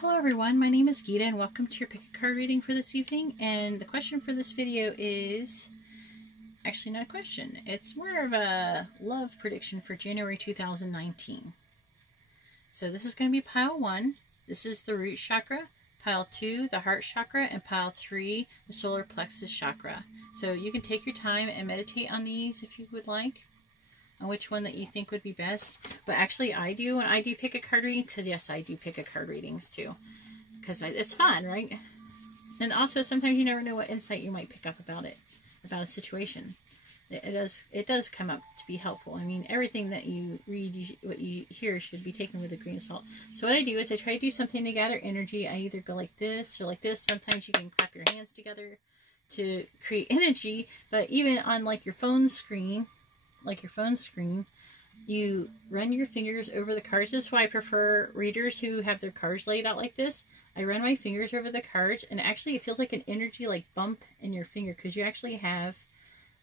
Hello everyone, my name is Geeta and welcome to your pick a card reading for this evening. And the question for this video is actually not a question, it's more of a love prediction for January 2019. So this is going to be pile 1. This is the root chakra, pile 2 the heart chakra, and pile 3 the solar plexus chakra. So you can take your time and meditate on these if you would like, on which one that you think would be best. But actually I do when I do pick a card reading, because yes, I do pick a card readings too, because it's fun, right? And also sometimes you never know what insight you might pick up about a situation. It does come up to be helpful. I mean, everything that you read, what you hear should be taken with a grain of salt. So what I do is I try to do something to gather energy. I either go like this or like this. Sometimes you can clap your hands together to create energy, but even on like your phone screen, you run your fingers over the cards. This is why I prefer readers who have their cards laid out like this. I run my fingers over the cards, and actually it feels like an energy like bump in your finger, because you actually have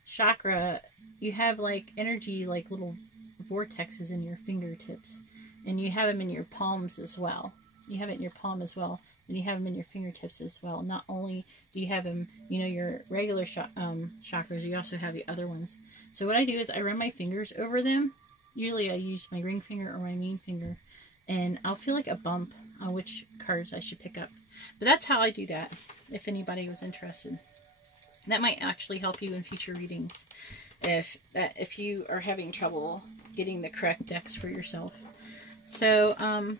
chakra, you have like energy, like little vortexes in your fingertips, and you have them in your palms as well. You have it in your palm as well, and you have them in your fingertips as well. Not only do you have them, you know, your regular chakras, you also have the other ones. So what I do is I run my fingers over them. Usually I use my ring finger or my main finger, and I'll feel like a bump on which cards I should pick up. But that's how I do that, if anybody was interested. That might actually help you in future readings if you are having trouble getting the correct decks for yourself. So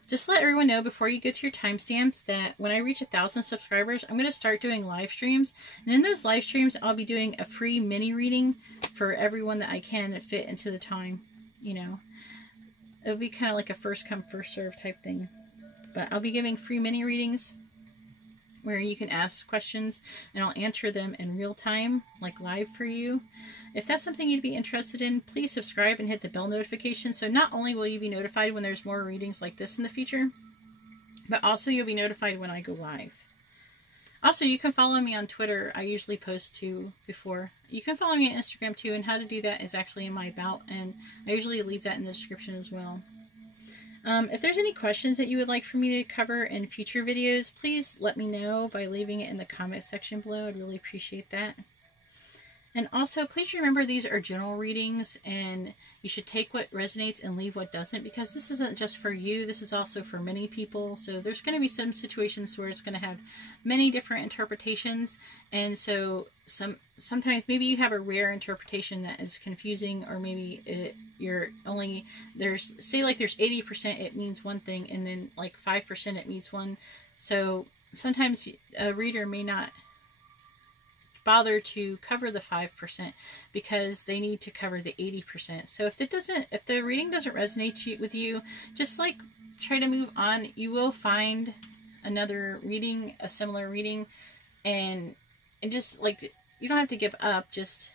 just let everyone know before you go to your timestamps that when I reach 1,000 subscribers, I'm going to start doing live streams. And in those live streams, I'll be doing a free mini reading for everyone that I can fit into the time. You know, it'll be kind of like a first come, first serve type thing. But I'll be giving free mini readings where you can ask questions and I'll answer them in real time, like live for you. If that's something you'd be interested in, please subscribe and hit the bell notification. So not only will you be notified when there's more readings like this in the future, but also you'll be notified when I go live. Also, you can follow me on Twitter. I usually post too before. You can follow me on Instagram too, and how to do that is actually in my about, and I usually leave that in the description as well. If there's any questions that you would like for me to cover in future videos, please let me know by leaving it in the comment section below. I'd really appreciate that. And also, please remember these are general readings, and you should take what resonates and leave what doesn't, because this isn't just for you, this is also for many people. So there's going to be some situations where it's going to have many different interpretations, and so sometimes maybe you have a rare interpretation that is confusing, or maybe there's say like there's 80% it means one thing, and then like 5% it means one. So sometimes a reader may not bother to cover the 5% because they need to cover the 80%. So if the reading doesn't resonate with you, just like try to move on. You will find another reading, a similar reading, and just like, you don't have to give up, just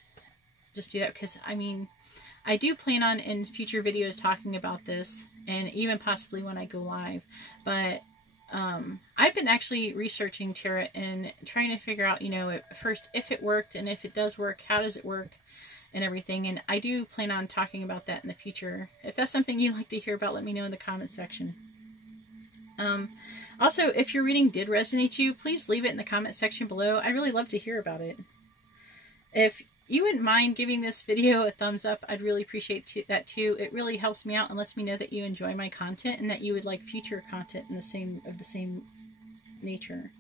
do that, because I mean, I do plan on in future videos talking about this, and even possibly when I go live. But I've been actually researching tarot and trying to figure out, you know, first if it worked, and if it does work, how does it work and everything. And I do plan on talking about that in the future. If that's something you'd like to hear about, let me know in the comments section. Also, if your reading did resonate you, please leave it in the comment section below. I'd really love to hear about it. If you wouldn't mind giving this video a thumbs up, I'd really appreciate that too. It really helps me out and lets me know that you enjoy my content and that you would like future content in the same nature.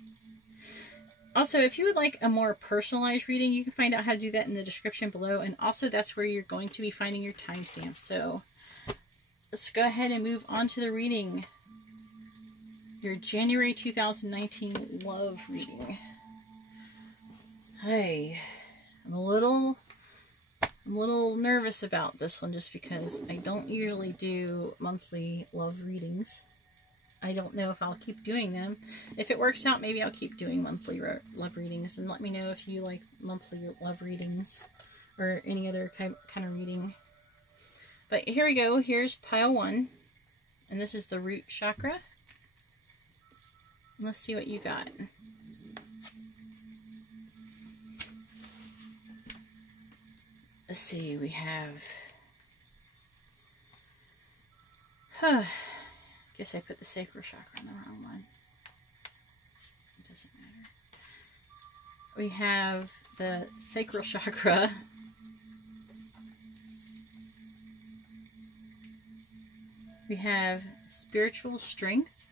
Also, if you would like a more personalized reading, you can find out how to do that in the description below, and also that's where you're going to be finding your timestamps. So let's go ahead and move on to the reading. Your January 2019 love reading. Hey. I'm a little nervous about this one, just because I don't usually do monthly love readings. I don't know if I'll keep doing them. If it works out, maybe I'll keep doing monthly love readings, and let me know if you like monthly love readings or any other kind of reading. But here we go. Here's pile 1, and this is the root chakra. And let's see what you got. Let's see, we have Guess I put the sacral chakra on the wrong one. We have the sacral chakra. We have spiritual strength.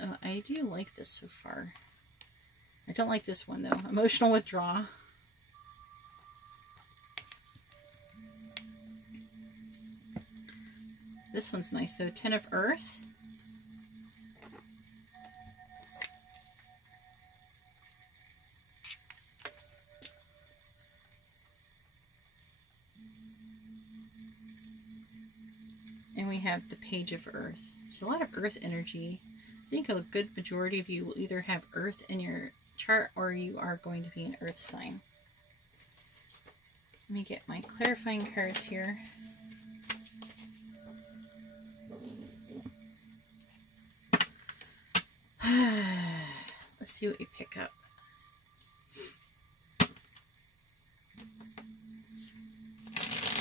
Oh, I do like this so far. I don't like this one though. Emotional withdrawal. This one's nice though. Ten of Earth. And we have the Page of Earth. So a lot of Earth energy. I think a good majority of you will either have Earth in your chart or you are going to be an Earth sign. Let me get my clarifying cards here. Let's see what we pick up.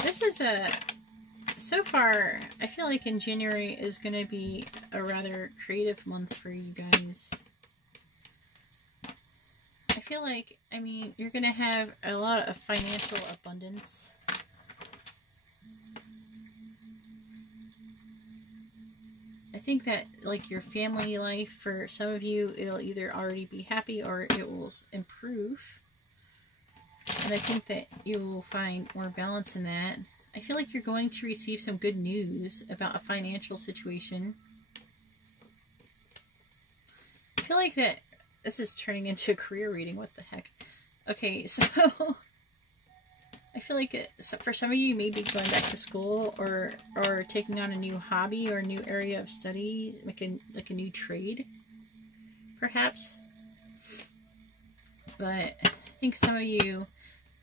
This is so far, I feel like in January is going to be a rather creative month for you guys. I feel like, I mean, you're going to have a lot of financial abundance. I think that, like, your family life, for some of you, it'll either already be happy or it will improve. And I think that you will find more balance in that. I feel like you're going to receive some good news about a financial situation. I feel like that this is turning into a career reading. What the heck? Okay, so I feel like for some of you, maybe going back to school or taking on a new hobby or a new area of study, like a new trade, perhaps. But I think some of you,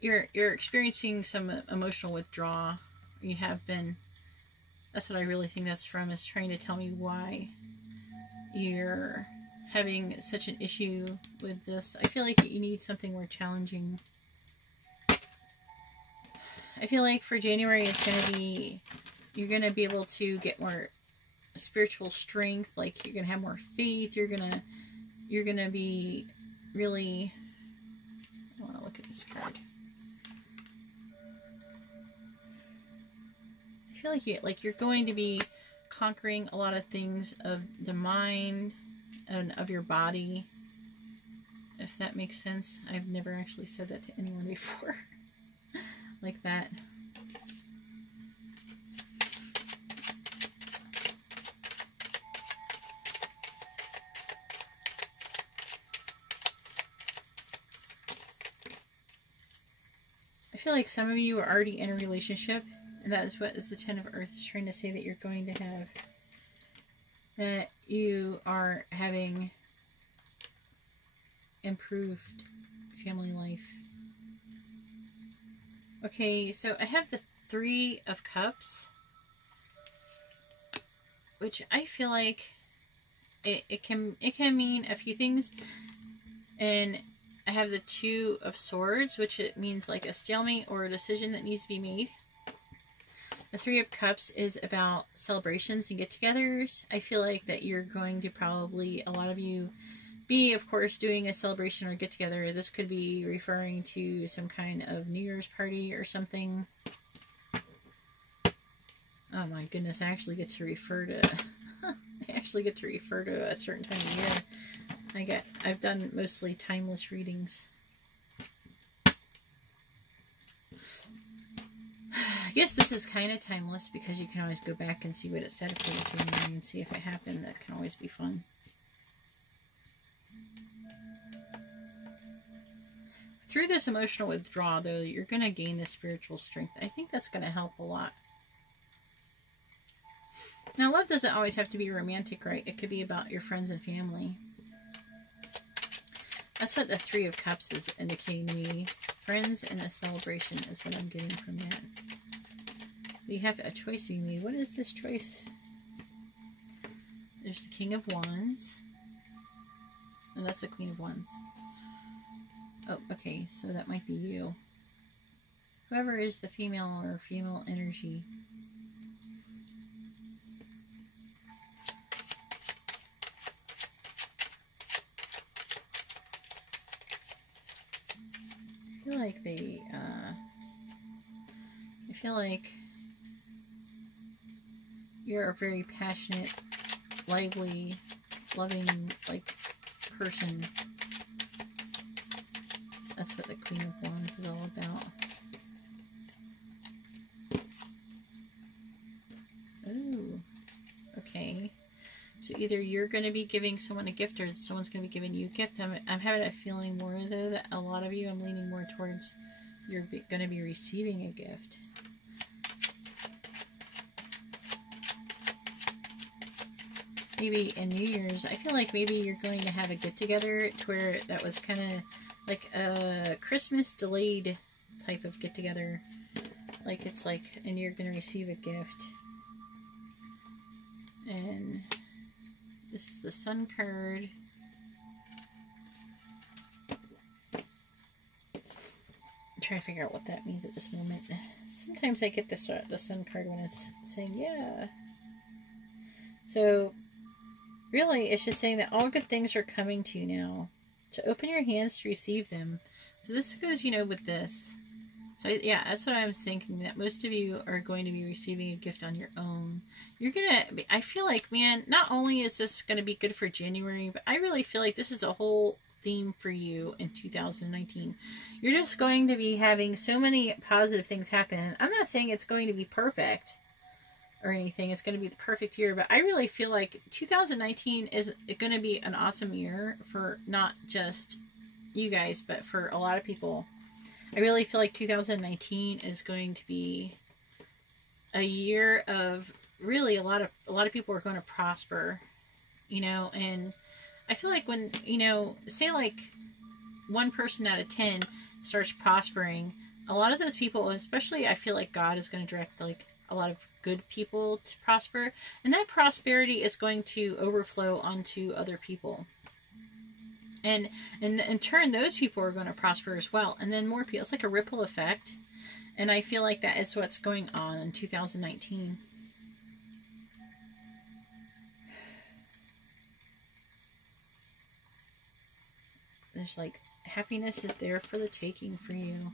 you're experiencing some emotional withdrawal. You have been. That's what I really think that's from, is trying to tell me why you're having such an issue with this. I feel like you need something more challenging. I feel like for January it's going to be, you're going to be able to get more spiritual strength. Like, you're going to have more faith. You're going to be really, I want to look at this card. I feel like you're going to be conquering a lot of things of the mind and of your body, if that makes sense. I've never actually said that to anyone before. Like that. I feel like some of you are already in a relationship, and that is what is the Ten of Earth is trying to say that you're going to have. That you are having improved family life. Okay, so I have the Three of Cups, which I feel like it can mean a few things. And I have the Two of Swords, which it means like a stalemate or a decision that needs to be made. The Three of Cups is about celebrations and get-togethers. I feel like that you're going to probably, a lot of you, be, of course, doing a celebration or get-together. This could be referring to some kind of New Year's party or something. Oh my goodness, I actually get to refer to a certain time of year. I've done mostly timeless readings. I guess this is kind of timeless because you can always go back and see what it said for the January and see if it happened. That can always be fun. Through this emotional withdrawal, though, you're going to gain the spiritual strength. I think that's going to help a lot. Now, love doesn't always have to be romantic, right? It could be about your friends and family. That's what the Three of Cups is indicating to me. Friends and a celebration is what I'm getting from that. We have a choice being made. What is this choice? There's the King of Wands. Oh, that's the Queen of Wands. Oh, okay, so that might be you. Whoever is the female or female energy. they, I feel like you're a very passionate, lively, loving, like, person. That's what the Queen of Wands is all about. Ooh. Okay. So either you're going to be giving someone a gift or someone's going to be giving you a gift. I'm having a feeling more, though, that a lot of you, I'm leaning more towards you're going to be receiving a gift. Maybe in New Year's, I feel like maybe you're going to have a get-together to where that was kind of like a Christmas delayed type of get-together. Like, it's like, and you're going to receive a gift. And this is the Sun card. I'm trying to figure out what that means at this moment. Sometimes I get the Sun card when it's saying, yeah. So, really, it's just saying that all good things are coming to you now. To open your hands to receive them. So this goes, you know, with this. So, yeah, that's what I'm thinking. That most of you are going to be receiving a gift on your own. You're going to, I feel like, man, not only is this going to be good for January, but I really feel like this is a whole theme for you in 2019. You're just going to be having so many positive things happen. I'm not saying it's going to be perfect or anything. It's going to be the perfect year, but I really feel like 2019 is going to be an awesome year for not just you guys, but for a lot of people. I really feel like 2019 is going to be a year of really a lot of people are going to prosper, you know, and I feel like when, you know, say like 1 person out of 10 starts prospering, a lot of those people, especially I feel like God is going to direct like a lot of good people to prosper, and that prosperity is going to overflow onto other people. And in turn, those people are going to prosper as well. And then more people. It's like a ripple effect. And I feel like that is what's going on in 2019. There's like, happiness is there for the taking for you.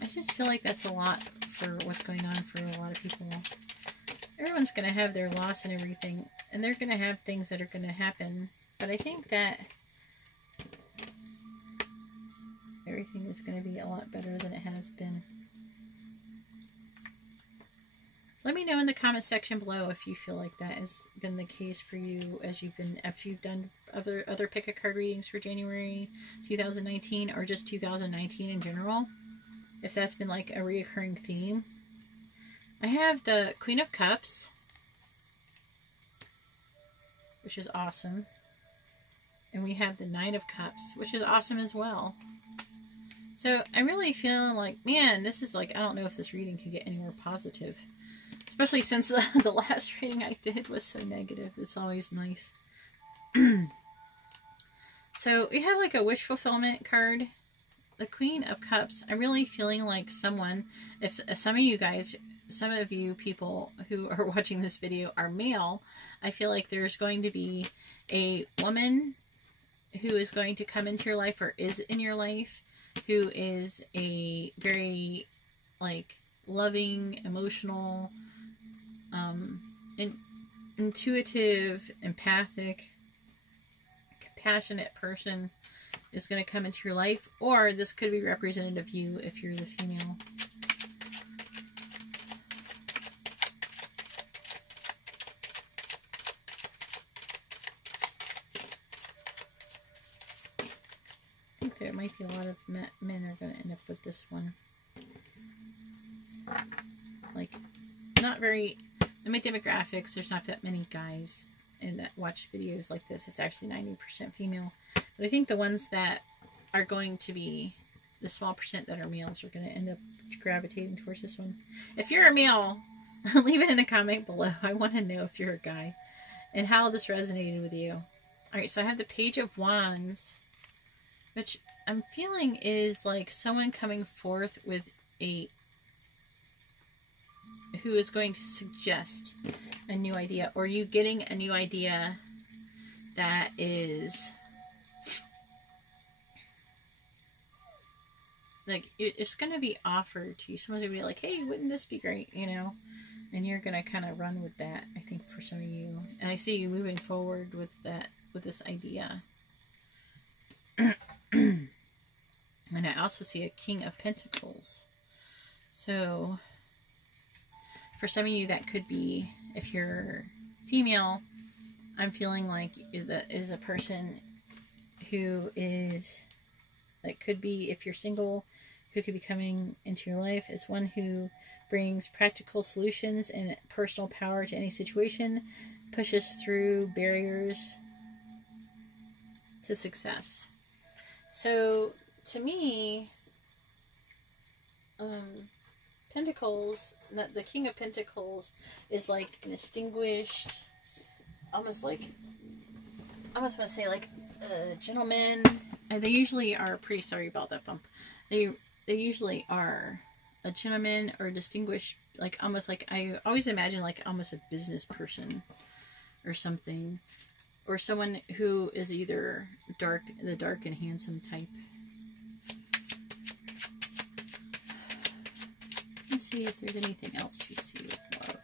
I just feel like that's a lot for what's going on for a lot of people. Everyone's going to have their loss and everything. And they're going to have things that are going to happen. But I think that everything is going to be a lot better than it has been. Let me know in the comment section below if you feel like that has been the case for you as if you've done other pick a card readings for January 2019 or just 2019 in general. If that's been like a reoccurring theme. I have the Queen of Cups, which is awesome. And we have the Knight of Cups, which is awesome as well. So I'm really feeling like, man, this is like, I don't know if this reading can get any more positive. Especially since the last reading I did was so negative. It's always nice. So we have like a wish fulfillment card. The Queen of Cups. I'm really feeling like someone, if some of you people who are watching this video are male, I feel like there's going to be a woman who is going to come into your life or is in your life, who is a very, like, loving, emotional, intuitive, empathic, compassionate person is going to come into your life. Or this could be representative of you if you're the female. I think there might be a lot of men are going to end up with this one. Like, not very, in my demographics, there's not that many guys that watch videos like this. It's actually 90% female. But I think the ones that are going to be, the small percent that are males, are going to end up gravitating towards this one. If you're a male, leave it in the comment below. I want to know if you're a guy and how this resonated with you. Alright, so I have the Page of Wands, which I'm feeling is like someone coming forth with who is going to suggest a new idea, or you getting a new idea that is like, it's going to be offered to you. Someone's going to be like, hey, wouldn't this be great, you know? And you're going to kind of run with that, I think, for some of you. And I see you moving forward with that, with this idea. And I also see a King of Pentacles. So, for some of you, that could be, if you're female, I'm feeling like that is a person who is, that could be, if you're single, who could be coming into your life, is one who brings practical solutions and personal power to any situation, pushes through barriers to success. So, to me, Pentacles, the King of Pentacles is like an distinguished, almost want to say like a gentleman. And they usually are, pretty sorry about that bump. They usually are a gentleman or distinguished, like almost like, I always imagine like almost a business person or something. Or someone who is either the dark and handsome type. Let's see if there's anything else you see with love.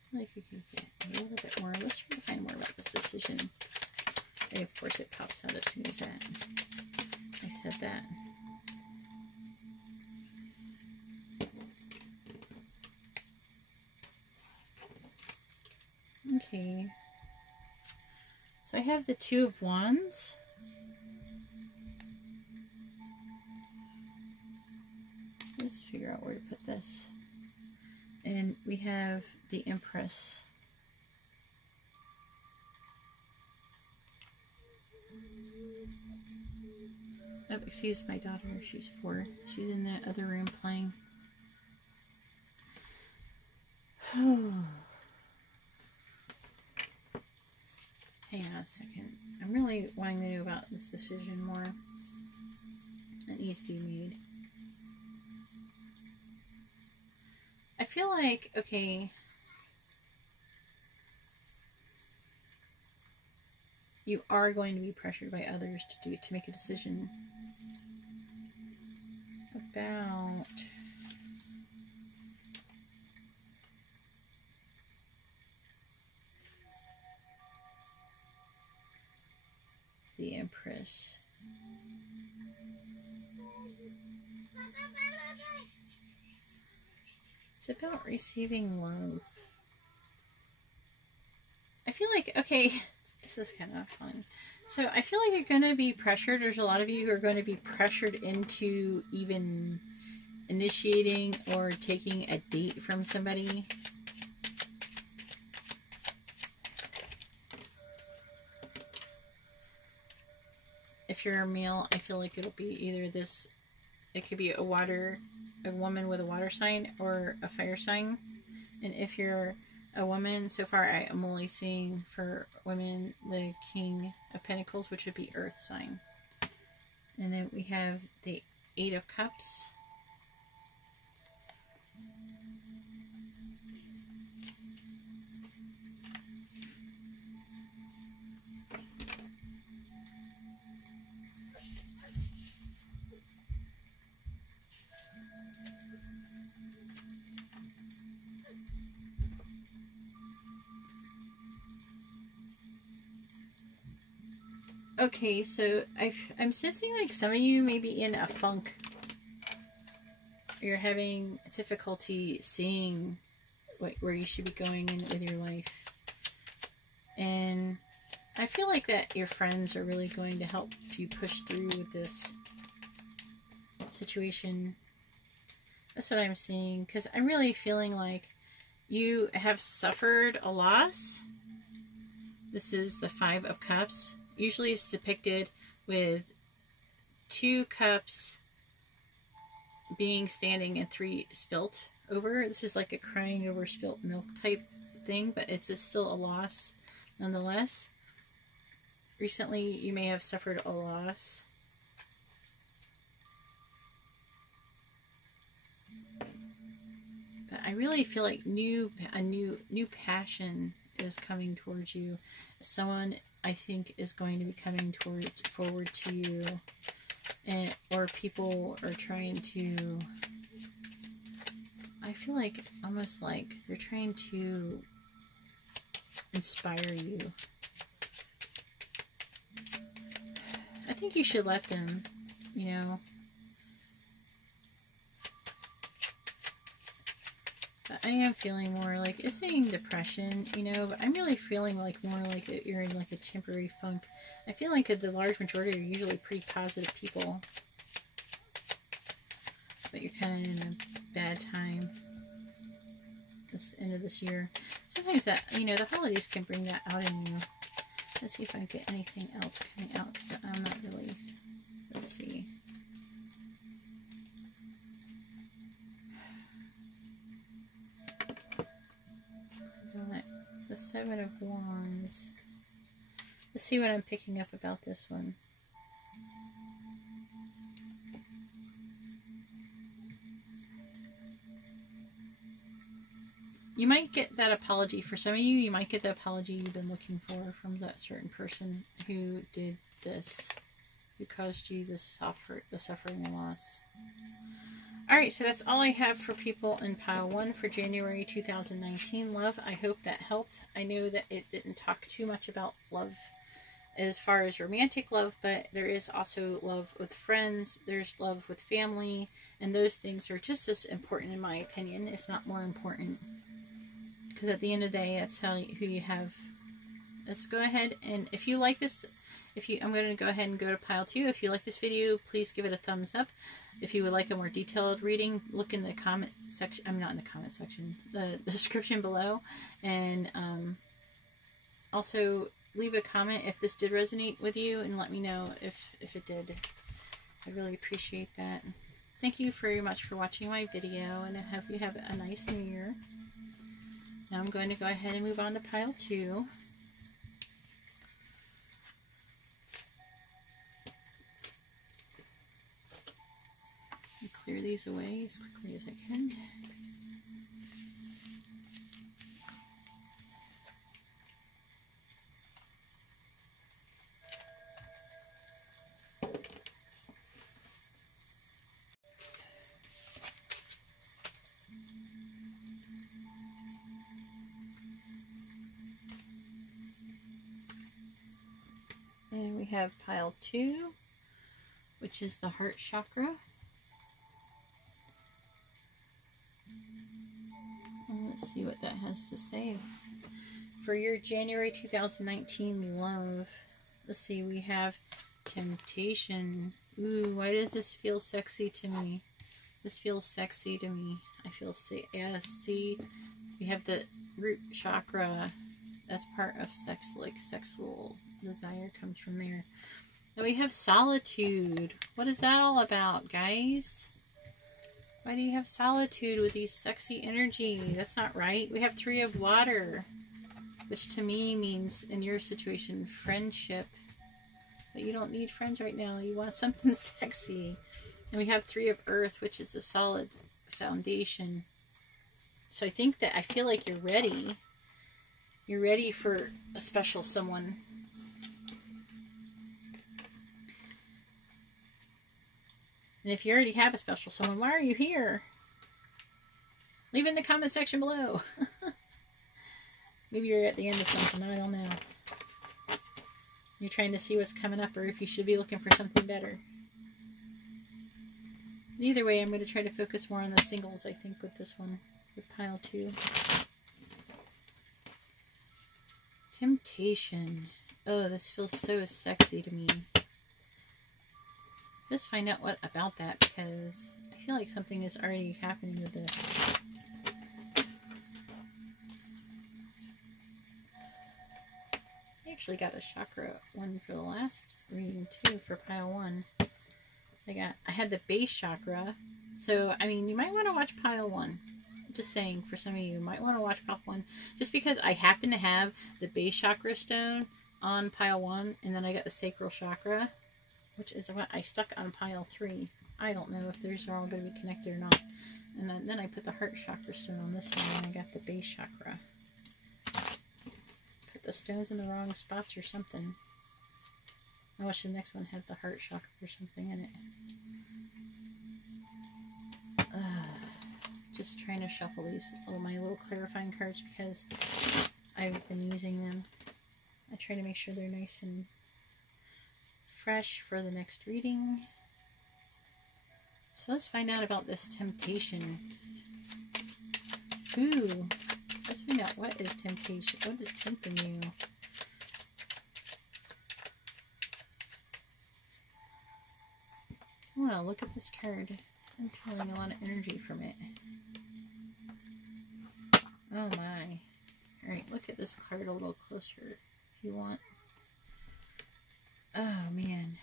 I feel like you can get a little bit more. Let's try to find more about this decision. And of course it pops out as soon as I said that. Okay. So I have the Two of Wands. Let's figure out where to put this. And we have the Empress. Oh, excuse my daughter. She's 4. She's in the other room playing. Hang on a second. I'm really wanting to know about this decision more. It needs to be made. I feel like, okay, you are going to be pressured by others to make a decision about the Empress. It's about receiving love. I feel like, okay, this is kind of fun. So I feel like you're going to be pressured. There's a lot of you who are going to be pressured into even initiating or taking a date from somebody. If you're a male, I feel like it'll be either this, it could be a woman with a water sign or a fire sign. And if you're a woman, so far I am only seeing for women the King of Pentacles, which would be earth sign. And then we have the 8 of Cups. Okay, so I'm sensing like some of you may be in a funk. You're having difficulty seeing where you should be going in with your life. And I feel like that your friends are really going to help you push through with this situation. That's what I'm seeing. Because I'm really feeling like you have suffered a loss. This is the 5 of Cups. Usually it's depicted with 2 cups being standing and 3 spilt over. This is like a crying over spilt milk type thing, but it's still a loss nonetheless. Recently you may have suffered a loss. But I really feel like a new passion is coming towards you. Someone, I think, is going to be coming forward to you. Or people are trying to... I feel like, almost like, they're trying to inspire you. I think you should let them, you know. But I am feeling more like, it's saying depression, you know, but I'm really feeling like more like you're in like a temporary funk. I feel like the large majority are usually pretty positive people. But you're kind of in a bad time. This end of this year. Sometimes that, you know, the holidays can bring that out in you. Let's see if I can get anything else coming out, because I'm not really, let's see. The Seven of Wands. Let's see what I'm picking up about this one. You might get that apology. For some of you, you might get the apology you've been looking for from that certain person who did this, who caused you the suffering and loss. Alright, so that's all I have for people in pile 1 for January 2019. Love, I hope that helped. I know that it didn't talk too much about love as far as romantic love, but there is also love with friends, there's love with family, and those things are just as important in my opinion, if not more important. Because at the end of the day, that's who you have. Let's go ahead, and if you like this, I'm going to go ahead and go to pile 2. If you like this video, please give it a thumbs up. If you would like a more detailed reading, look in the comment section. I'm not in the comment section, the description below. And also leave a comment if this did resonate with you, and let me know if it did. I'd really appreciate that. Thank you very much for watching my video, and I hope you have a nice new year. Now I'm going to go ahead and move on to pile 2. Clear these away as quickly as I can. And we have pile 2, which is the heart chakra. Let's see what that has to say for your January 2019 love. Let's see, we have temptation. Ooh, why does this feel sexy to me? This feels sexy to me. I feel yes, see, we have the root chakra. That's part of sex, like sexual desire comes from there. Then we have solitude. What is that all about, guys? Why do you have solitude with these sexy energy? That's not right. We have 3 of water, which to me means, in your situation, friendship. But you don't need friends right now. You want something sexy. And we have 3 of earth, which is a solid foundation. So I think that I feel like you're ready. You're ready for a special someone. And if you already have a special someone, why are you here? Leave in the comment section below. Maybe you're at the end of something, I don't know. You're trying to see what's coming up, or if you should be looking for something better. Either way, I'm going to try to focus more on the singles, I think, with this one, with pile 2. Temptation. Oh, this feels so sexy to me. Let's find out what about that, because I feel like something is already happening with this. I actually got a chakra one for the last reading too, for pile 1. I had the base chakra. So, I mean, you might want to watch pile 1. Just saying, for some of you might want to watch pile 1. Just because I happen to have the base chakra stone on pile 1, and then I got the sacral chakra, which is what I stuck on pile 3. I don't know if those are all going to be connected or not. And then I put the heart chakra stone on this one, and I got the base chakra. the stones in the wrong spots or something. I wish the next one had the heart chakra or something in it. Just trying to shuffle these, my little clarifying cards because I've been using them. I try to make sure they're nice and fresh for the next reading. So let's find out about this temptation. Ooh, let's find out what is temptation. What is tempting you? I want to look at this card. I'm feeling a lot of energy from it. Oh my. Alright, look at this card a little closer if you want. Oh man.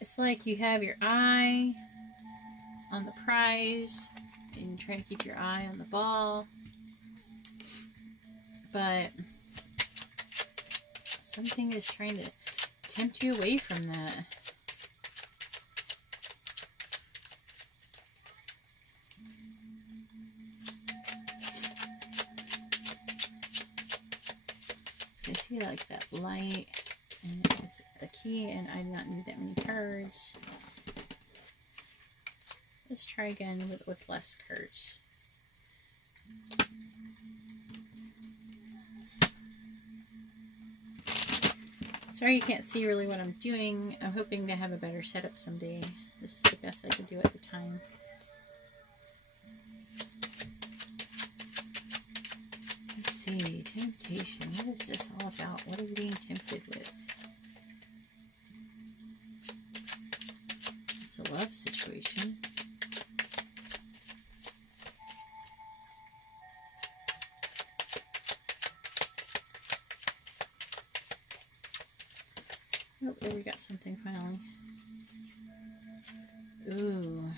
It's like you have your eye on the prize and you're trying to keep your eye on the ball. But something is trying to tempt you away from that. So I see like that light, and it's a key, and I do not need that many cards. Let's try again with less cards. Sorry you can't see really what I'm doing. I'm hoping to have a better setup someday. This is the best I could do at the time. Let's see, temptation. What is this all about? What are you being tempted with? It's a love situation. Oh, there we got something finally. Ooh.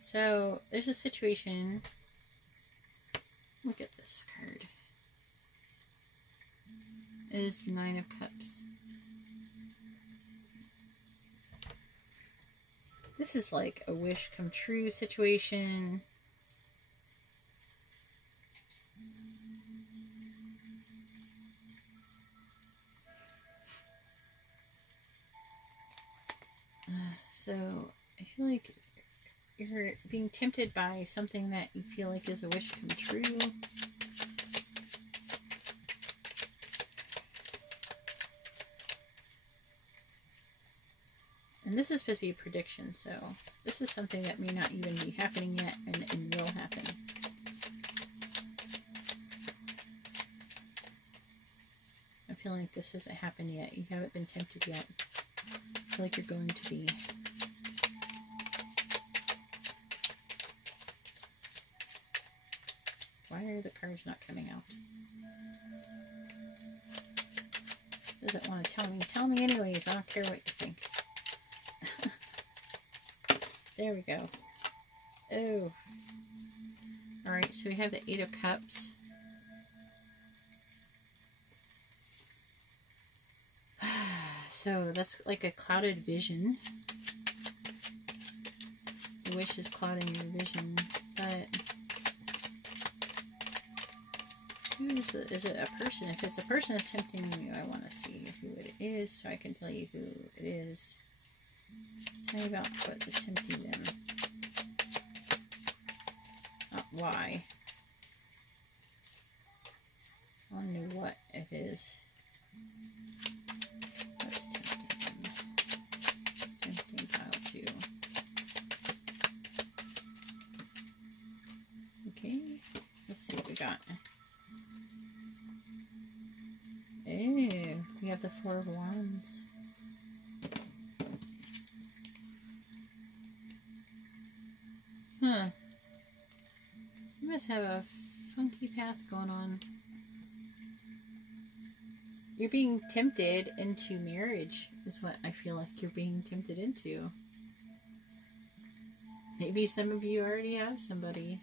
So, there's a situation. Look at this card. It is the Nine of Cups. This is like a wish come true situation. So, I feel like you're being tempted by something that you feel like is a wish come true. And this is supposed to be a prediction, so this is something that may not even be happening yet and will happen. I'm feeling like this hasn't happened yet. You haven't been tempted yet. I feel like you're going to be. Why are the cards not coming out? Doesn't want to tell me. Tell me anyways. I don't care what you think. There we go. Oh. Alright, so we have the Eight of Cups. So that's like a clouded vision. The wish is clouding your vision, but is it a person? If it's a person that's tempting you, I want to see who it is so I can tell you who it is. Tell me about what is tempting them. Not why. I want to know what it is. What's tempting them? What's tempting pile 2? Okay, let's see what we got. Oh, we have the Four of Wands. Huh. You must have a funky path going on. You're being tempted into marriage, is what I feel like you're being tempted into. Maybe some of you already have somebody.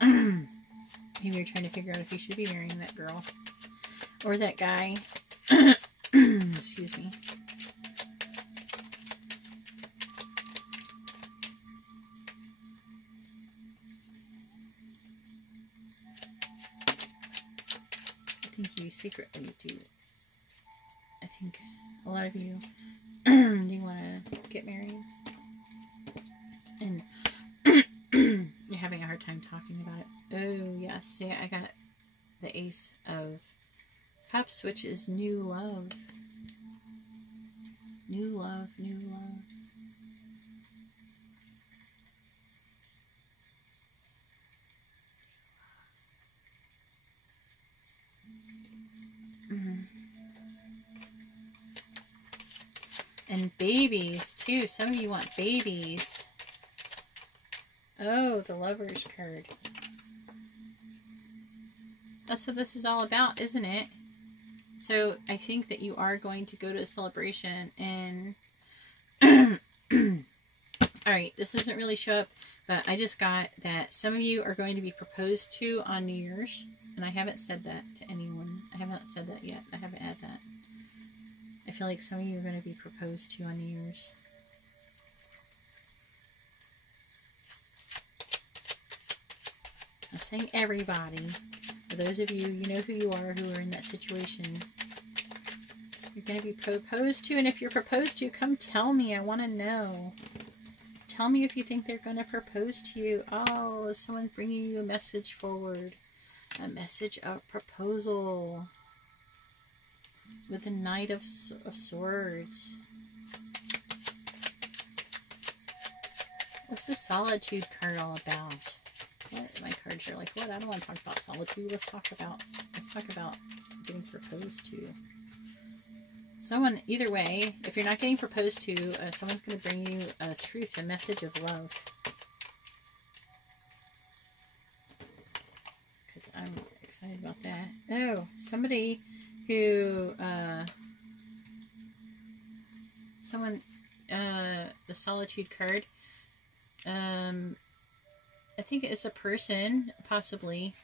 Maybe you're trying to figure out if you should be marrying that girl. Or that guy. Excuse me. think you secretly do. I think a lot of you do want to get married. And you're having a hard time talking about it. Oh, yes. See, I got the Ace of Cups, which is new love. New love, new love. And babies, too. Some of you want babies. Oh, the Lover's card. That's what this is all about, isn't it? So, I think that you are going to go to a celebration and... Alright, this doesn't really show up, but I just got that some of you are going to be proposed to on New Year's. And I haven't said that to anyone. I have not said that yet. I haven't had that. I feel like some of you are going to be proposed to on New Year's. I'm saying everybody. For those of you, you know who you are, who are in that situation. You're going to be proposed to, and if you're proposed to, come tell me. I want to know. Tell me if you think they're going to propose to you. Oh, is someone bringing you a message forward? A message of proposal. With the Knight of Swords. What's the Solitude card all about? What? My cards are like, what? I don't want to talk about solitude. Let's talk about getting proposed to. Someone, either way, if you're not getting proposed to, someone's going to bring you a truth, a message of love. Because I'm excited about that. Oh, somebody who, the Solitude card, I think it's a person, possibly.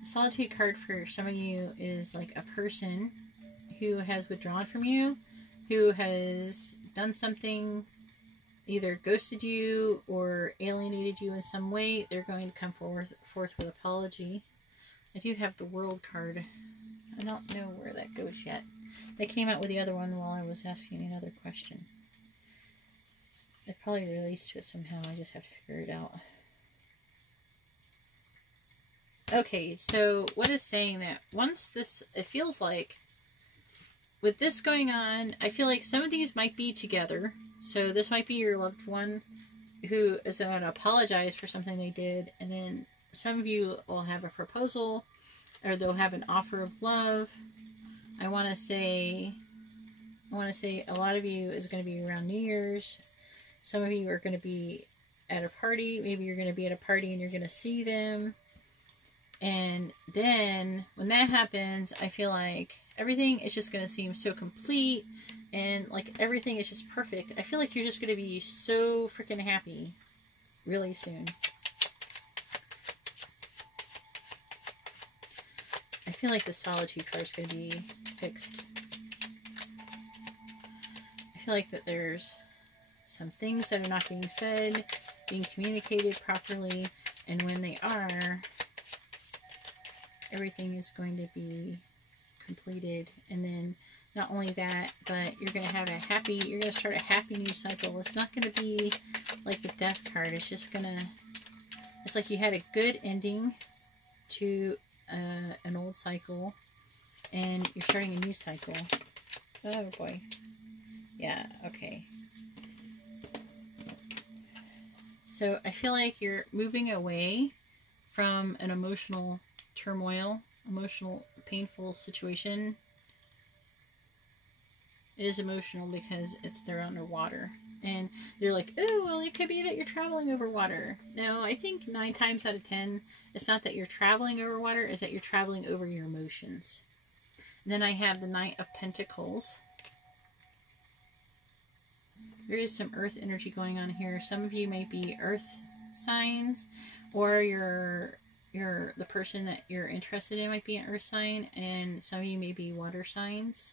The Solitude card for some of you is like a person who has withdrawn from you, who has done something, either ghosted you or alienated you in some way. They're going to come forth with apology. I do have the World card. I don't know where that goes yet. They came out with the other one while I was asking another question. They probably released it somehow. I just have to figure it out. Okay, so what is saying that once this, it feels like with this going on, I feel like some of these might be together. So this might be your loved one who is going to apologize for something they did, and then some of you will have a proposal, or they'll have an offer of love. I want to say a lot of you is going to be around New Year's. Some of you are going to be at a party. Maybe you're going to be at a party and you're going to see them. And then when that happens, I feel like everything is just going to seem so complete, and like everything is just perfect. I feel like you're just going to be so freaking happy really soon. I feel like the Solitude card is going to be fixed. I feel like that there's some things that are not being said, being communicated properly, and when they are, everything is going to be completed. And then not only that, but you're going to have you're going to start a happy new cycle. It's not going to be like the Death card. It's just going to, it's like you had a good ending to an old cycle, and you're starting a new cycle. Oh boy. Yeah, okay. So I feel like you're moving away from an emotional turmoil, emotional, painful situation. It is emotional because they're underwater. And they're like, oh, well, it could be that you're traveling over water. No, I think 9 times out of 10, it's not that you're traveling over water, it's that you're traveling over your emotions. And then I have the Knight of Pentacles. There is some earth energy going on here. Some of you may be earth signs, or the person that you're interested in might be an earth sign, and some of you may be water signs.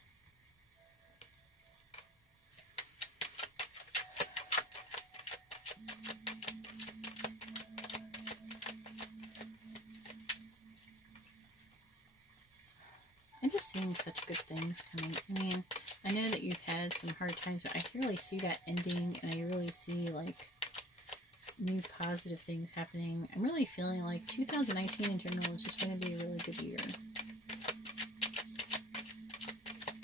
seeing such good things coming. I mean, I know that you've had some hard times, but I really see that ending, and I really see, like, new positive things happening. I'm really feeling like 2019 in general is just going to be a really good year.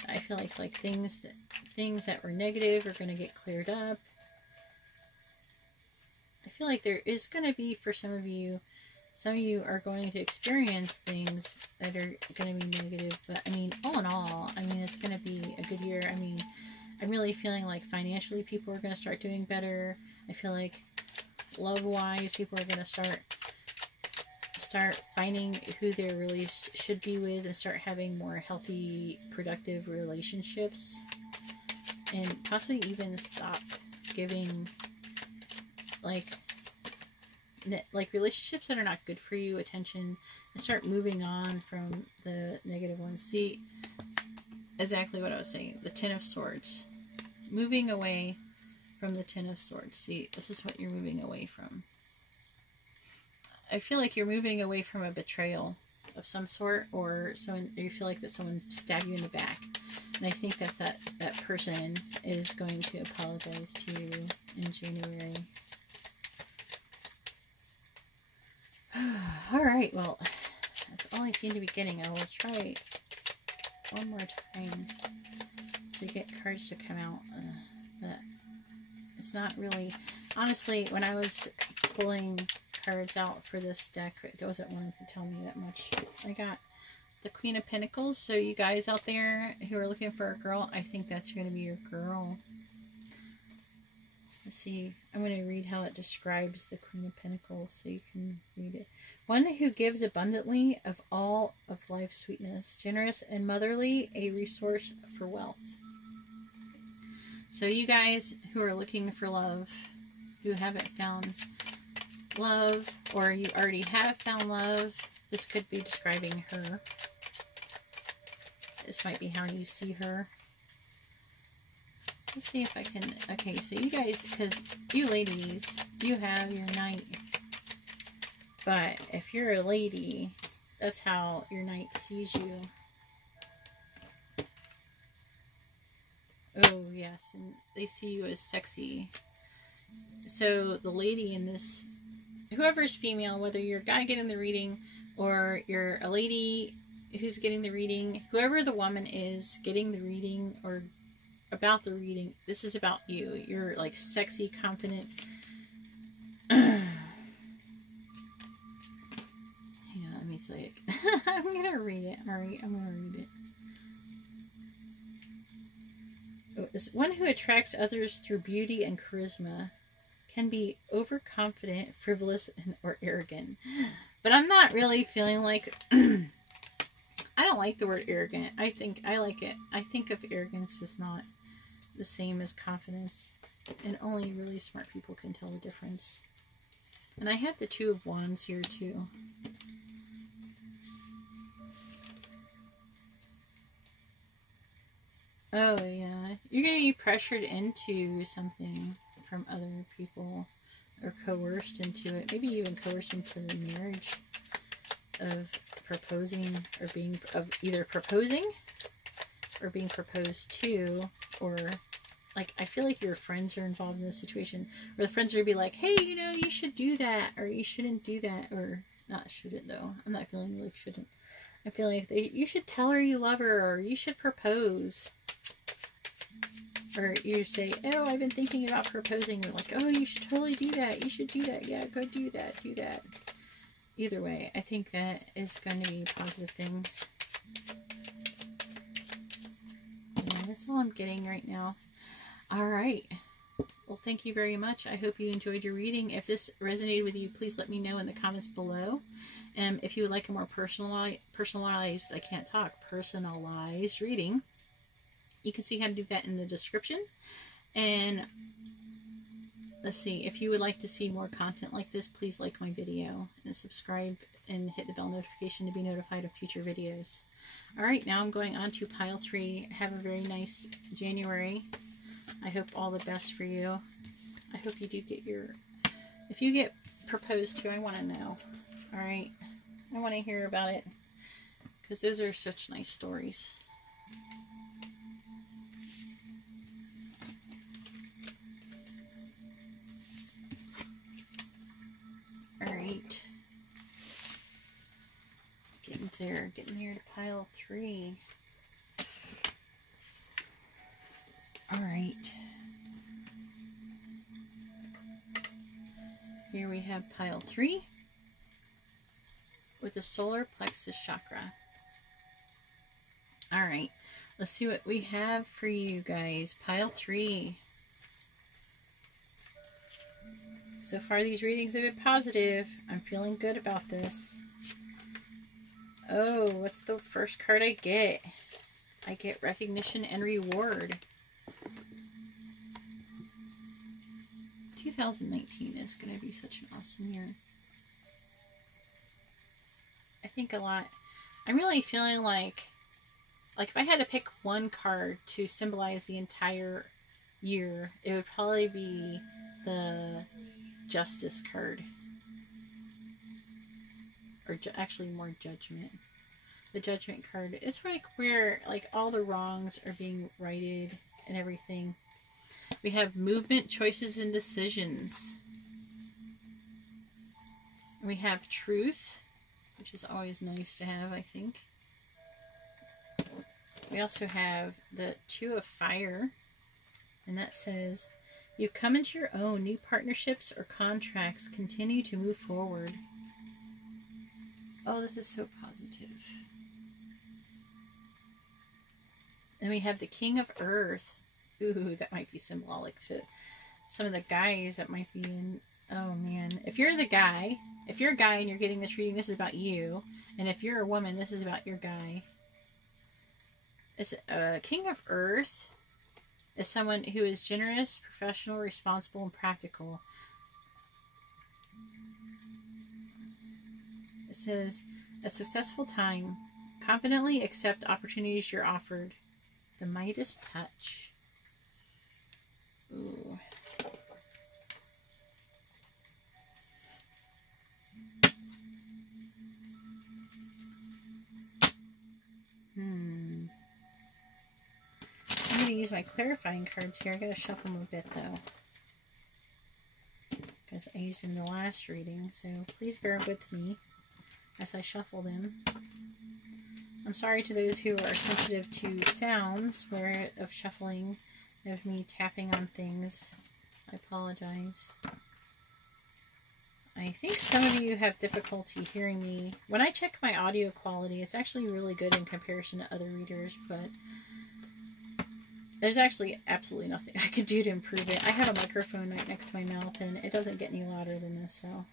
I feel like things that were negative are going to get cleared up. I feel like there is going to be, for some of you are going to experience things that are going to be negative, but I mean, all in all, I mean, it's going to be a good year. I mean, I'm really feeling like financially people are going to start doing better. I feel like love-wise, people are going to start finding who they really should be with and start having more healthy, productive relationships, and possibly even stop giving like relationships that are not good for you attention, and start moving on from the negative ones. See, exactly what I was saying, the Ten of Swords, moving away from the Ten of Swords. See, this is what you're moving away from. I feel like you're moving away from a betrayal of some sort, or you feel like that someone stabbed you in the back. And I think that person is going to apologize to you in January. Alright, well, that's all I seem to be getting. I will try one more time to get cards to come out. But it's not really... Honestly, when I was pulling cards out for this deck, it wasn't wanting to tell me that much. I got the Queen of Pentacles, so you guys out there who are looking for a girl, I think that's going to be your girl. Let's see, I'm going to read how it describes the Queen of Pentacles so you can read it. One who gives abundantly of all of life's sweetness, generous and motherly, a resource for wealth. So you guys who are looking for love, who haven't found love, or you already have found love, this could be describing her. This might be how you see her. Let's see if I can... Okay, so you guys, because you ladies, you have your knight. But if you're a lady, that's how your knight sees you. Oh, yes, and they see you as sexy. So the lady in this, whoever's female, whether you're a guy getting the reading or you're a lady who's getting the reading, whoever the woman is getting the reading or about the reading, this is about you. You're like sexy, confident. Hang on, let me say it. I'm gonna read it. Alright, I'm gonna read it. Is one who attracts others through beauty and charisma, can be overconfident, frivolous, or arrogant. But I'm not really feeling like... I don't like the word arrogant. I like it. I think of arrogance as not the same as confidence. And only really smart people can tell the difference. And I have the Two of Wands here too. Oh yeah. You're going to be pressured into something from other people, or coerced into it. Maybe even coerced into the marriage of proposing, or being, of either proposing or being proposed to, or like, I feel like your friends are involved in this situation, or the friends are gonna be like, hey, you know, you should do that, or you shouldn't do that, or not shouldn't though. I'm not feeling like shouldn't. I feel like you should tell her you love her, or you should propose. Or you say, oh, I've been thinking about proposing. You're like, oh, you should totally do that. You should do that. Yeah, go do that. Do that. Either way, I think that is going to be a positive thing. Yeah, that's all I'm getting right now. All right. Well, thank you very much. I hope you enjoyed your reading. If this resonated with you, please let me know in the comments below. And if you would like a more personalized, personalized reading, you can see how to do that in the description. And let's see, if you would like to see more content like this, please like my video and subscribe and hit the bell notification to be notified of future videos. Alright, now I'm going on to pile 3. Have a very nice January. I hope all the best for you. I hope you do get your... If you get proposed to, I want to know. Alright? I want to hear about it, because those are such nice stories. right. Getting there to pile 3. All right. Here we have pile 3 with the solar plexus chakra. All right. Let's see what we have for you guys. Pile 3. So far, these readings have been positive. I'm feeling good about this. Oh, what's the first card I get? I get recognition and reward. 2019 is going to be such an awesome year. I think a lot. I'm really feeling like if I had to pick one card to symbolize the entire year, it would probably be the Justice card. Or actually more Judgment. The Judgment card. It's like where all the wrongs are being righted and everything. We have movement, choices, and decisions. And we have truth, which is always nice to have, I think. We also have the 2 of Fire, and that says, you come into your own. New partnerships or contracts continue to move forward. Oh, this is so positive. Then we have the King of Earth. Ooh, that might be symbolic to some of the guys that might be in. Oh man, if you're a guy and you're getting this reading, this is about you. And if you're a woman, this is about your guy. It's King of Earth is someone who is generous, professional, responsible, and practical. It says, a successful time. Confidently accept opportunities you're offered. The Midas touch. Ooh. I'm going to use my clarifying cards here. I got to shuffle them a bit though, because I used them in the last reading, so please bear with me as I shuffle them. I'm sorry to those who are sensitive to sounds of shuffling, of me tapping on things. I apologize. I think some of you have difficulty hearing me. When I check my audio quality, it's actually really good in comparison to other readers, but there's actually absolutely nothing I could do to improve it. I have a microphone right next to my mouth, and it doesn't get any louder than this, so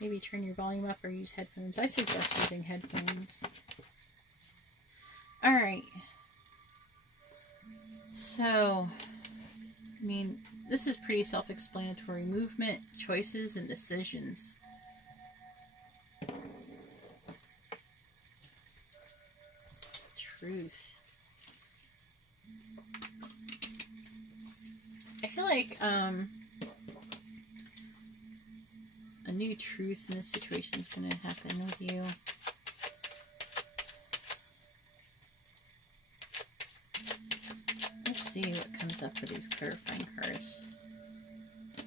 maybe turn your volume up or use headphones. I suggest using headphones. Alright. So, I mean, this is pretty self-explanatory. Movement, choices, and decisions. Truth. I feel like, a new truth in this situation is going to happen with you. Let's see what comes up for these clarifying cards.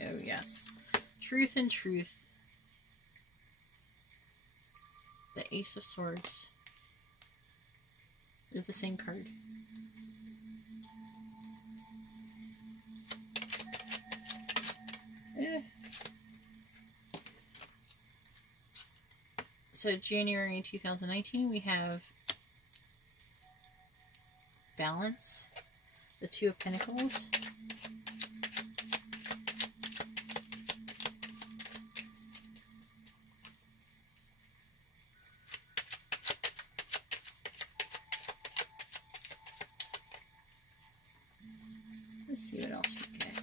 Oh, yes. Truth and truth. The Ace of Swords. They're the same card. So January 2019, we have Balance, the 2 of Pentacles, let's see what else we get.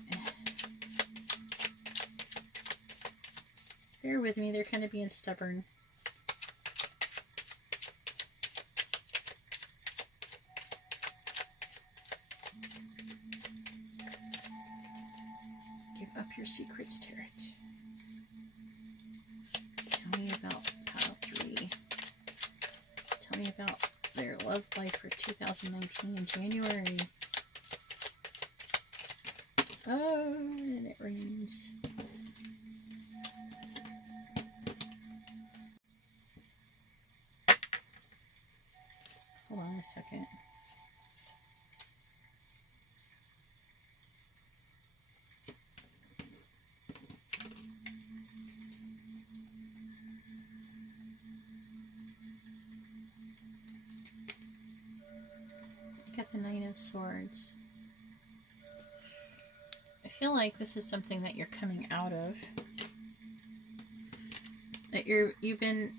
Bear with me, they're kind of being stubborn. Your secrets, Tarot. Tell me about pile 3. Tell me about their love life for 2019 in January. Oh, and it rains. Hold on a second. Got the Nine of Swords. I feel like this is something that you're coming out of. That you've been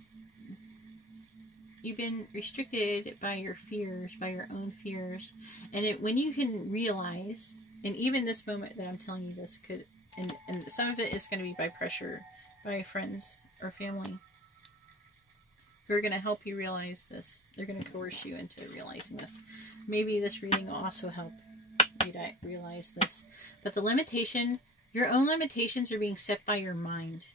restricted by your fears, by your own fears, and when you can realize, and even this moment that I'm telling you this could, and some of it is going to be by pressure, by friends or family, who are going to help you realize this. They're going to coerce you into realizing this. Maybe this reading will also help you to realize this. But the limitation, your own limitations are being set by your mind.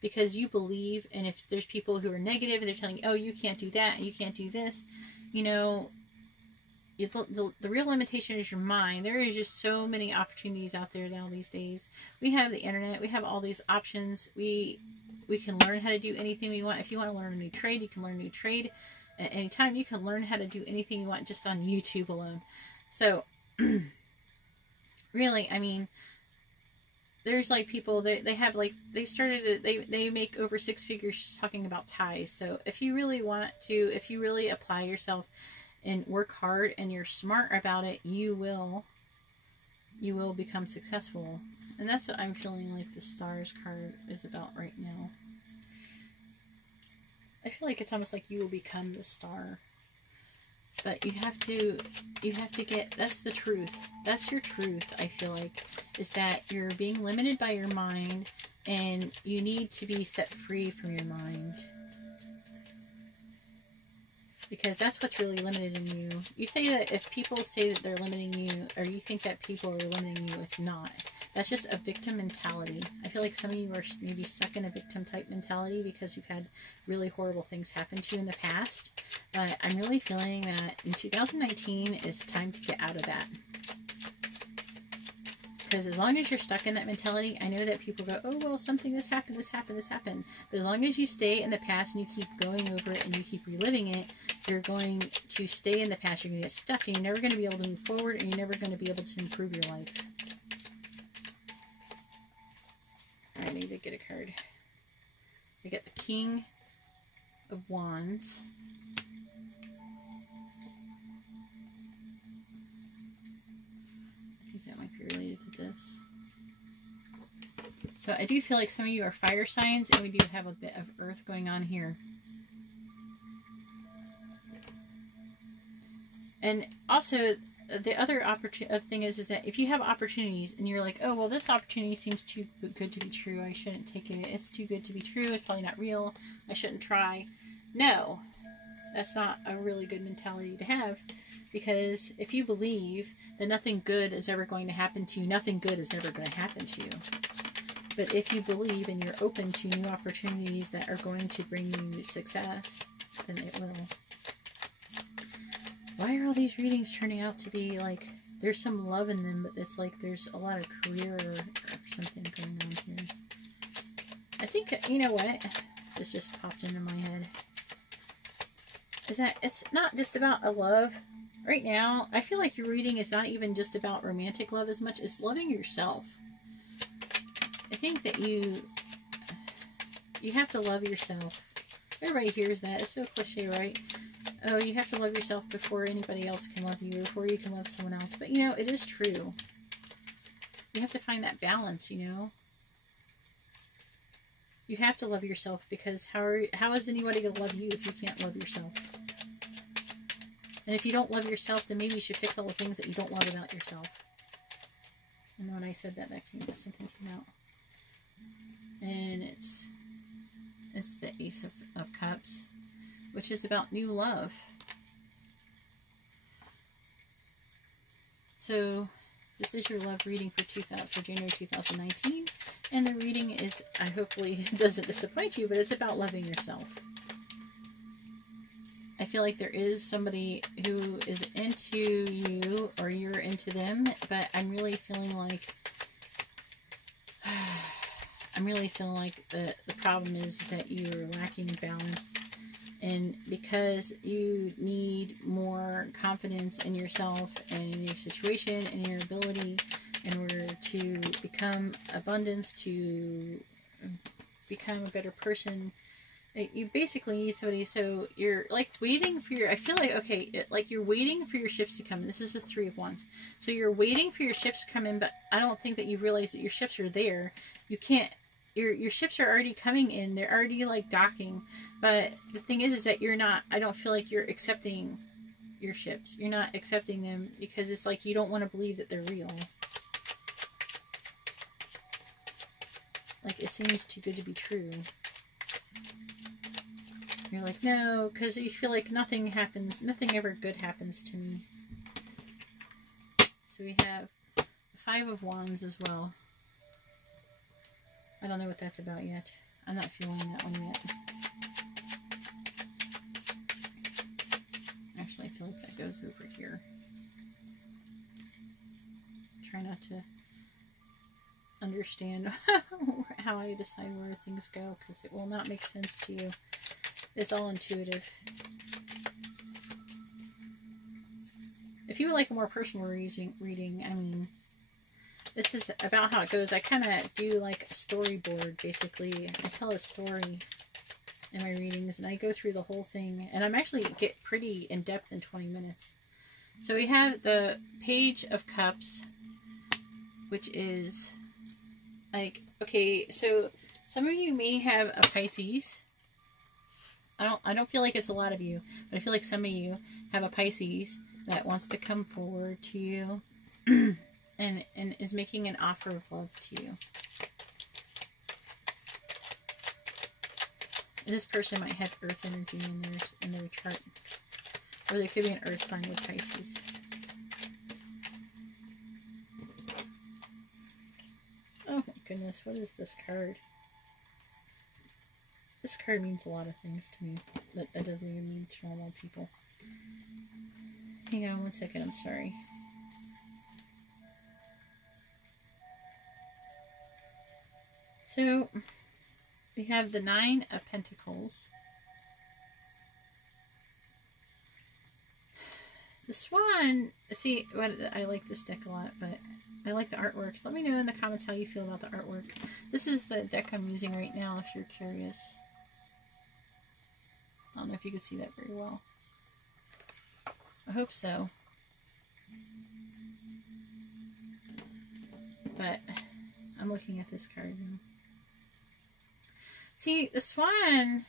Because you believe, and if there's people who are negative and they're telling you, oh, you can't do that, and you can't do this, you know, the real limitation is your mind. There is just so many opportunities out there now these days. We have the internet. We have all these options. We can learn how to do anything we want. If you want to learn a new trade, you can learn a new trade at any time. You can learn how to do anything you want just on YouTube alone. So, really, I mean, there's like people, they have like, they make over 6 figures just talking about ties. So if you really want to, if you really apply yourself and work hard and you're smart about it, you will become successful. And that's what I'm feeling like the Stars card is about right now. I feel like it's almost like you will become the star. But you have to get, that's the truth. That's your truth, I feel like, is that you're being limited by your mind and you need to be set free from your mind. Because that's what's really limited in you. You say that if people say that they're limiting you, or you think that people are limiting you, it's not. That's just a victim mentality. I feel like some of you are maybe stuck in a victim type mentality because you've had really horrible things happen to you in the past. But I'm really feeling that in 2019 it's time to get out of that. Because as long as you're stuck in that mentality, I know that people go, oh, well, something, this happened, this happened, this happened. But as long as you stay in the past and you keep going over it and you keep reliving it, you're going to stay in the past. You're going to get stuck and you're never going to be able to move forward and you're never going to be able to improve your life. I need to get a card. I got the King of Wands. I think that might be related to this. So I do feel like some of you are fire signs, and we do have a bit of earth going on here. And also, the other thing is that if you have opportunities and you're like, oh, well, this opportunity seems too good to be true, I shouldn't take it, it's too good to be true, it's probably not real, I shouldn't try. No, that's not a really good mentality to have, because if you believe that nothing good is ever going to happen to you, nothing good is ever going to happen to you. But if you believe and you're open to new opportunities that are going to bring you success, then it will. Why are all these readings turning out to be like, there's some love in them, but it's like there's a lot of career or something going on here. I think, you know what? This just popped into my head. Is that it's not just about a love. Right now, I feel like your reading is not even just about romantic love as much as loving yourself. I think that you have to love yourself. Everybody hears that. It's so cliche, right? Oh, you have to love yourself before anybody else can love you, before you can love someone else. But, you know, it is true. You have to find that balance, you know. You have to love yourself, because how is anybody going to love you if you can't love yourself? And if you don't love yourself, then maybe you should fix all the things that you don't love about yourself. And when I said that, something came out. And it's the Ace of Cups, which is about new love. So this is your love reading for January 2019, and the reading is, I hopefully doesn't disappoint you, but it's about loving yourself. I feel like there is somebody who is into you, or you're into them, but I'm really feeling like I'm really feeling like the problem is that you're lacking balance. And because you need more confidence in yourself and in your situation and your ability in order to become abundance, to become a better person, you basically need somebody. So you're like waiting for your, I feel like, okay, like you're waiting for your ships to come in. This is the Three of Wands. So you're waiting for your ships to come in, but I don't think that you realize that your ships are there. You can't, your ships are already coming in. They're already like docking. But the thing is that you're not, I don't feel like you're accepting your ships. You're not accepting them because it's like you don't want to believe that they're real. Like it seems too good to be true. You're like, no, because you feel like nothing happens, nothing ever good happens to me. So we have the Five of Wands as well. I don't know what that's about yet. I'm not feeling that one yet. Actually, I feel like that goes over here. Try not to understand how I decide where things go, because it will not make sense to you. It's all intuitive. If you would like a more personal reading, I mean, this is about how it goes. I kind of do like a storyboard, basically. I tell a story in my readings, and I go through the whole thing, and I'm actually get pretty in depth in 20 minutes. So we have the Page of Cups, which is like, okay, so some of you may have a Pisces. I don't feel like it's a lot of you, but I feel like some of you have a Pisces that wants to come forward to you and is making an offer of love to you. And this person might have earth energy in their chart. Or there could be an earth sign with Pisces. Oh my goodness, what is this card? This card means a lot of things to me that it doesn't even mean to normal people. Hang on one second, I'm sorry. So, we have the Nine of Pentacles. The Swan, see, I like this deck a lot, but I like the artwork. Let me know in the comments how you feel about the artwork. This is the deck I'm using right now, if you're curious. I don't know if you can see that very well. I hope so. But I'm looking at this card now. See, the Swan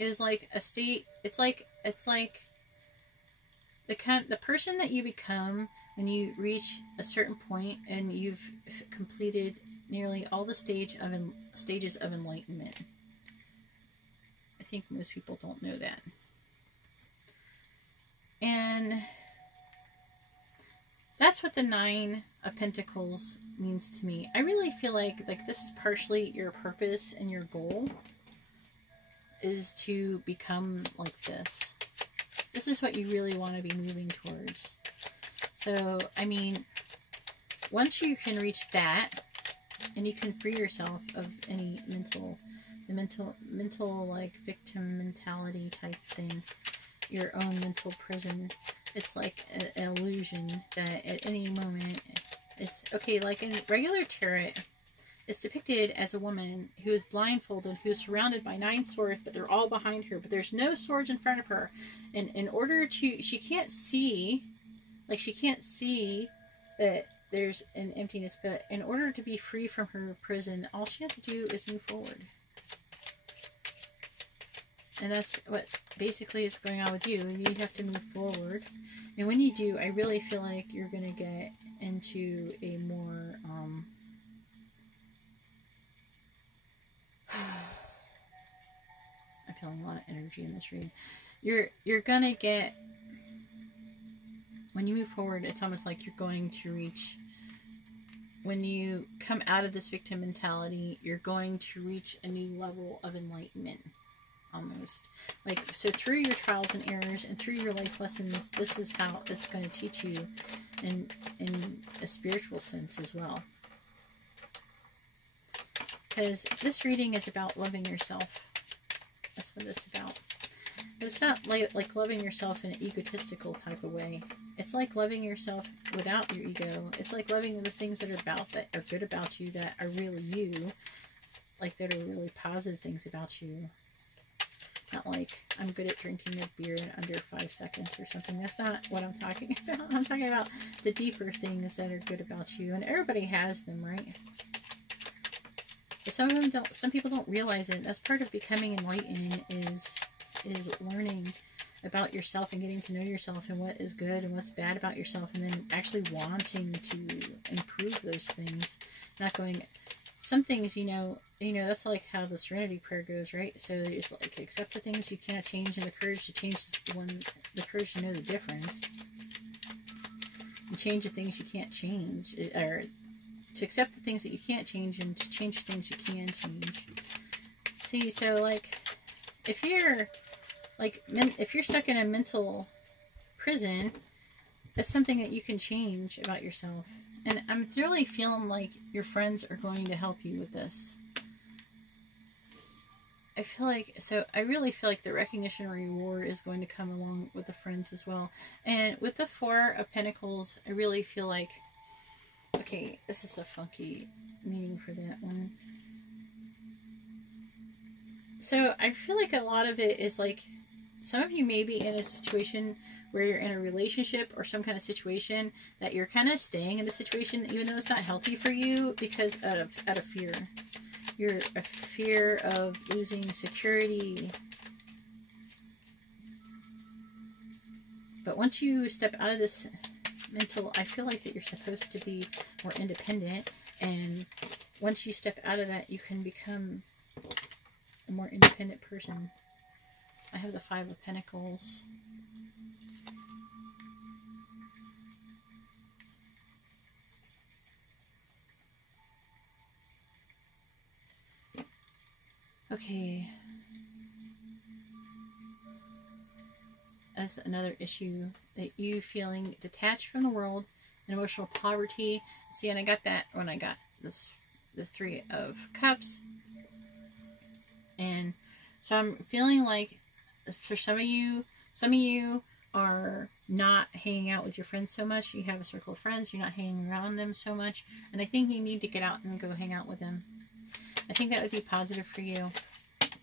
is like a state. It's like the person that you become when you reach a certain point and you've completed nearly all the stages of enlightenment. I think most people don't know that. And that's what the Nine of Pentacles means to me. I really feel like this is partially your purpose and your goal is to become like this. This is what you really want to be moving towards. So, I mean, once you can reach that and you can free yourself of any mental like victim mentality type thing, your own mental prison. It's like an illusion that at any moment it's okay. Like in regular tarot, it's depicted as a woman who is blindfolded, who's surrounded by 9 swords, but they're all behind her, but there's no swords in front of her. And in order to, she can't see that there's an emptiness, but in order to be free from her prison, all she has to do is move forward. And that's what basically is going on with you. You have to move forward. And when you do, I really feel like you're going to get into a more, I'm feeling a lot of energy in this reading. You're going to get, when you move forward, it's almost like you're going to reach, when you come out of this victim mentality, you're going to reach a new level of enlightenment. Almost like, so through your trials and errors and through your life lessons, this is how it's going to teach you in a spiritual sense as well. because this reading is about loving yourself. That's what it's about. But it's not like loving yourself in an egotistical type of way. It's like loving yourself without your ego. It's like loving the things that are good about you, that are really you. Like, that are really positive things about you. Not like, I'm good at drinking a beer in under 5 seconds or something. That's not what I'm talking about. I'm talking about the deeper things that are good about you. And everybody has them, right? But some of them don't. Some people don't realize it. That's part of becoming enlightened, is learning about yourself and getting to know yourself and what is good and what's bad about yourself, and then actually wanting to improve those things. Not going, some things, you know, that's like how the serenity prayer goes, right? So it's like, accept the things you cannot change and the courage to change the courage to know the difference. And change the things you can't change, or to accept the things that you can't change and to change the things you can change. See, so like, if you're stuck in a mental prison, that's something that you can change about yourself. And I'm really feeling like your friends are going to help you with this. I really feel like the recognition and reward is going to come along with the friends as well. And with the Four of Pentacles, I really feel like, okay, this is a funky meaning for that one. So I feel like a lot of it is like, some of you may be in a situation where you're in a relationship or some kind of situation that you're kind of staying in the situation even though it's not healthy for you, because out of fear. You're a fear of losing security. But once you step out of this mental, I feel like that you're supposed to be more independent, and once you step out of that, you can become a more independent person. I have the Five of Pentacles. Okay. That's another issue, that you feeling detached from the world and emotional poverty. See, and I got that when I got the Three of Cups. And so I'm feeling like, for some of you are not hanging out with your friends so much. You have a circle of friends, you're not hanging around them so much, and I think you need to get out and go hang out with them. I think that would be positive for you.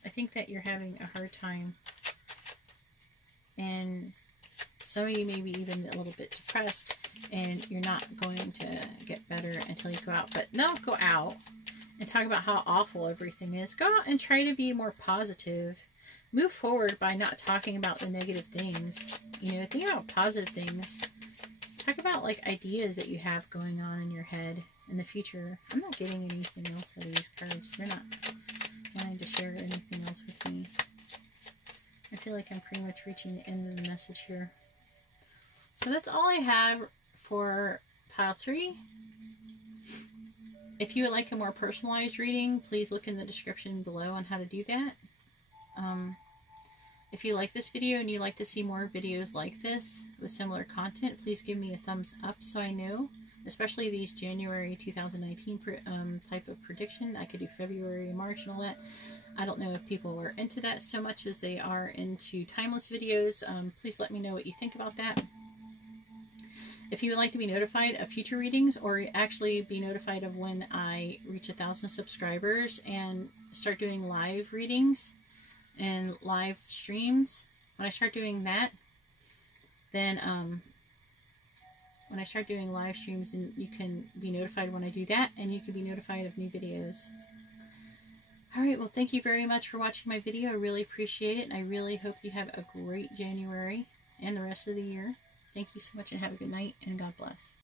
I think that you're having a hard time, and some of you may be even a little bit depressed, and you're not going to get better until you go out. But don't go out and talk about how awful everything is. Go out and try to be more positive. Move forward by not talking about the negative things. You know, think about positive things. Talk about, like, ideas that you have going on in your head in the future. I'm not getting anything else out of these cards. They're not wanting to share anything else with me. I feel like I'm pretty much reaching the end of the message here. So that's all I have for pile 3. If you would like a more personalized reading, please look in the description below on how to do that. If you like this video and you'd like to see more videos like this with similar content, please give me a thumbs up so I know. Especially these January 2019 type of prediction. I could do February, March, and all that. I don't know if people are into that so much as they are into timeless videos. Please let me know what you think about that. If you would like to be notified of future readings, or actually be notified of when I reach 1,000 subscribers and start doing live readings and live streams, when I start doing that, then when I start doing live streams, and you can be notified when I do that, and you can be notified of new videos. Alright, well, thank you very much for watching my video. I really appreciate it, and I really hope you have a great January and the rest of the year. Thank you so much, and have a good night, and God bless.